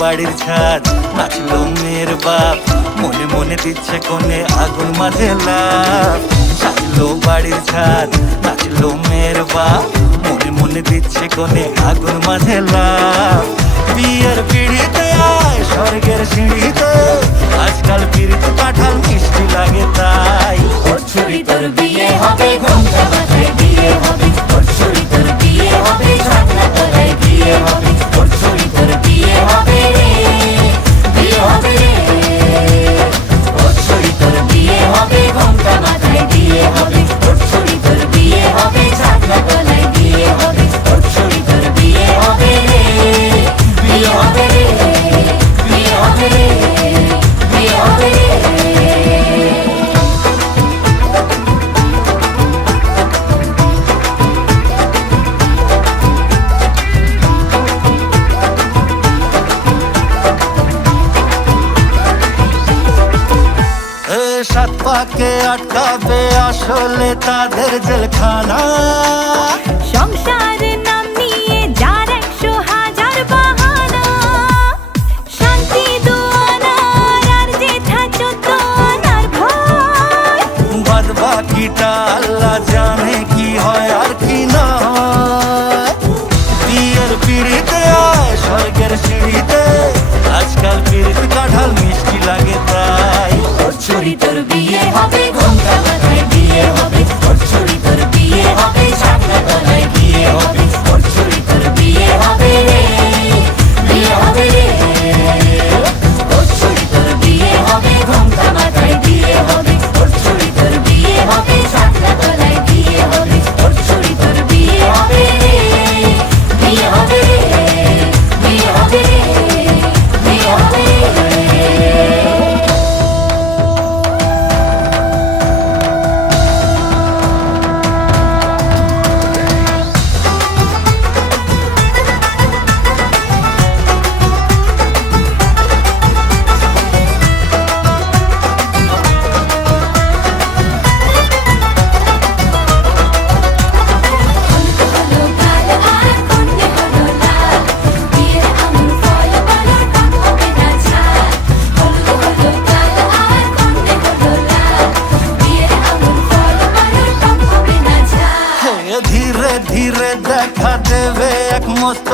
বাড়ির ছাদ, নাচলো মেয়ের বাপ, মনে মনে দিচ্ছে কোণে আগুন মাঝে লাভ। সাজলো বাড়ির ছাদ, নাচলো মেয়ের বাপ, মনে মনে দিচ্ছে কোণে আগুন মাঝে লাভ। বিয়ের পিড়িতে আয় স্বর্গের সিঁড়িতে, আজকাল পিড়িত কাঁঠাল মিষ্টি লাগে তাই। ওর ছুরি তোর বিয়ে হবে, ঘোমটা মাথায় বিয়ে হবে। ওর ছুরি তোর বিয়ে হবে, ছাতনা তলায় বিয়ে হবে। ওর ছুরি তোর বিয়ে হবে রে, বিয়ে হবে রে। ওর ছুরি তোর বিয়ে হবে, ঘোমটা মাথায় বিয়ে হবে। ওর ছুরি তোর বিয়ে হবে, ছাতনা তলায় বিয়ে হবে। ওর ছুরি তোর বিয়ে হবে রে, বিয়ে হবে রে, বিয়ে হবে রে, বিয়ে হবে রে। সাত পাকে আটকাবে আসলে তাদের জেলখানা। সংসার নাম নিয়ে যার 100,000 বাহানা, শান্তি দুয়ানার আর জেঠা 14 আনার ভয়। বাদ বাকিটা আল্লাহ জানে কি হয় আর কি না হয়। বিয়ের পিড়িতে আয় স্বর্গের সিঁড়িতে, আজকাল পিড়িত কাঁঠাল মিষ্টি লাগে তাই। ওর ছুরি তোর বিয়ে হবে, ঘোমটা মাথায় বিয়ে হবে। ওর ছুরি তোর বিয়ে হবে, ছাতনা তলায় বিয়ে হবে। ওর ছুরি তোর বিয়ে হবে রে, বিয়ে হবে রে। ওর ছুরি তোর বিয়ে হবে, ঘোমটা মাথায় বিয়ে হবে। ওর ছুরি তোর বিয়ে হবে, ছাতনা তলায় বিয়ে হবে। ওর ছুরি তোর বিয়ে হবে রে, বিয়ে হবে রে, বিয়ে হবে রে, বিয়ে হবে রে। ধীরে ধীরে দেখা দেবে এক মস্ত